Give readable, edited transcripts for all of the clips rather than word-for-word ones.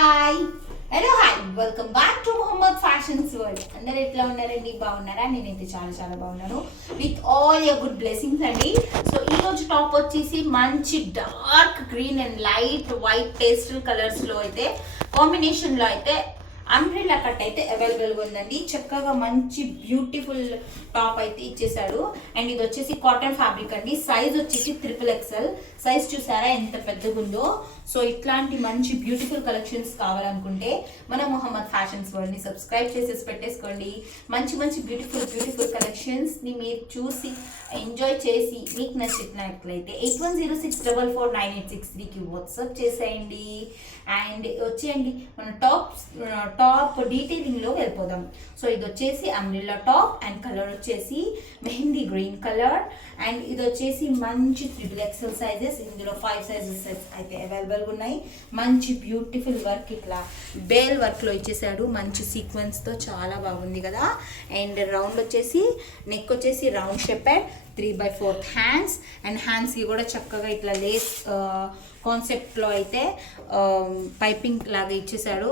Hi hello hi welcome back to Mohammed fashions world. అందరు ఎట్లా ఉన్నారండి? బాగున్నారా? నేనైతే చాలా చాలా బాగున్నాను with all your good blessings అండి. సో ఈ రోజు టాప్ వచ్చేసి మంచి dark green and light white pastel colours లో అయితే కాంబినేషన్ లో అయితే అంబ్రెల్లా కట్ అయితే అవైలబుల్గా ఉందండి. చక్కగా మంచి బ్యూటిఫుల్ టాప్ అయితే ఇచ్చేసాడు. అండ్ ఇది వచ్చేసి కాటన్ ఫ్యాబ్రిక్ అండి. సైజ్ వచ్చేసి XXL సైజ్. చూసారా ఎంత పెద్దగా ఉందో. సో ఇట్లాంటి మంచి బ్యూటిఫుల్ కలెక్షన్స్ కావాలనుకుంటే మన మొహమ్మద్ ఫ్యాషన్స్ వరల్డ్ ని సబ్స్క్రైబ్ చేసేసి పెట్టేసుకోండి. మంచి మంచి బ్యూటిఫుల్ కలెక్షన్స్ ని మీరు చూసి ఎంజాయ్ చేసి మీకు నచ్చినట్లయితే 8106449863కి వాట్సాప్ చేసేయండి. అండ్ వచ్చేయండి మన టాప్ డీటెయిలింగ్ లో వెళ్ళిపోదాం. సో ఇది వచ్చేసి అంబ్రెల్లా టాప్ అండ్ కలర్ వచ్చేసి మెహందీ గ్రీన్ కలర్. అండ్ ఇది వచ్చేసి మంచి XXL సైజెస్. ఇందులో 5 సైజెస్ అయితే అవైలబుల్ ఉన్నాయి. మంచి బ్యూటిఫుల్ వర్క్, ఇట్లా బేల్ వర్క్ లో ఇచ్చేసాడు. మంచి సీక్వెన్స్ తో చాలా బాగుంది కదా. అండ్ రౌండ్ వచ్చేసి నెక్ వచ్చేసి రౌండ్ షేపెడ్ 3/4 హ్యాండ్స్. అండ్ హ్యాండ్స్కి కూడా చక్కగా ఇట్లా లేస్ కాన్సెప్ట్లో అయితే పైపింగ్ లాగా ఇచ్చేసాడు.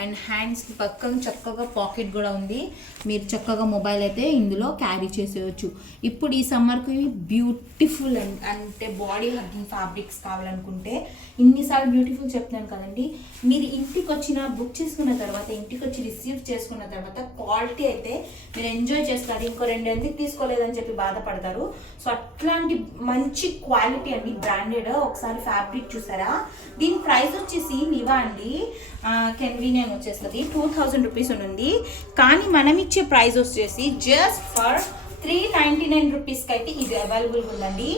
అండ్ హ్యాండ్స్ పక్కన చక్కగా పాకెట్ కూడా ఉంది. మీరు చక్కగా మొబైల్ అయితే ఇందులో క్యారీ చేసేయచ్చు. ఇప్పుడు ఈ సమ్మర్కి బ్యూటిఫుల్ అంటే బాడీ హగ్గింగ్ ఫ్యాబ్రిక్స్ కావాలనుకుంటే ఇన్నిసార్లు బ్యూటిఫుల్ చెప్తున్నాను కదండి. మీరు ఇంటికి వచ్చిన బుక్ చేసుకున్న తర్వాత, ఇంటికి వచ్చి రిసీవ్ చేసుకున్న తర్వాత క్వాలిటీ అయితే మీరు ఎంజాయ్ చేస్తారు. ఇంకో 2 ఎందుకు తీసుకోలేదని చెప్పి బాధపడతారు. సో అట్లాంటి మంచి క్వాలిటీ అండి, బ్రాండెడ్. ఒకసారి ఫ్యాబ్రిక్ చూసారా? దీని ప్రైస్ వచ్చేసి నివా అండి కన్వీనియన్ వచ్చేస్తుంది 2000 రూపీస్ ఉంది. కానీ మనం ఇచ్చే ప్రైస్ వచ్చేసి జస్ట్ ఫర్ 399 రూపీస్కి అయితే ఇది అవైలబుల్ ఉందండి.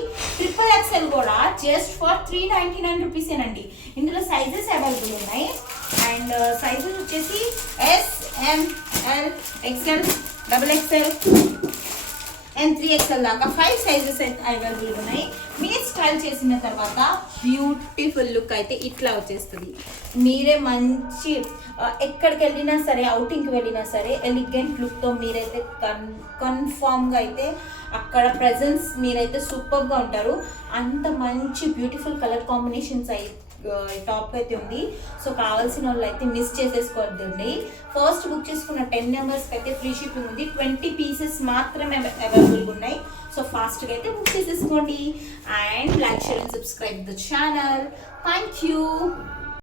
XXL కూడా జస్ట్ ఫర్ 399 రూపీసేనండి. ఇందులో సైజెస్ అవైలబుల్ ఉన్నాయి. అండ్ సైజెస్ వచ్చేసి SML XL XXL and 3XL దాకా 5 సైజెస్ అయితే అవైలబుల్ ఉన్నాయి. మీరు స్టైల్ చేసిన తర్వాత బ్యూటిఫుల్ లుక్ అయితే ఇట్లా వచ్చేస్తుంది. మీరే మంచి ఎక్కడికి వెళ్ళినా సరే, అవుటింగ్కి వెళ్ళినా సరే ఎలిగెంట్ లుక్తో మీరైతే కన్ఫామ్గా అయితే అక్కడ ప్రజెన్స్ మీరైతే సూపర్గా ఉంటారు. అంత మంచి బ్యూటిఫుల్ కలర్ కాంబినేషన్స్ అయితే టాప్ అయితే ఉంది. సో కావాల్సిన వాళ్ళు అయితే మిస్ చేసేసుకోవద్దండి. ఫస్ట్ బుక్ చేసుకున్న 10 మెంబర్స్కి అయితే ఫ్రీ షిప్పింగ్ ఉంది. 20 పీసెస్ మాత్రమే అవైలబుల్గా ఉన్నాయి. సో ఫాస్ట్గా అయితే బుక్ చేసేసుకోండి. And like, share and subscribe the channel. Thank you.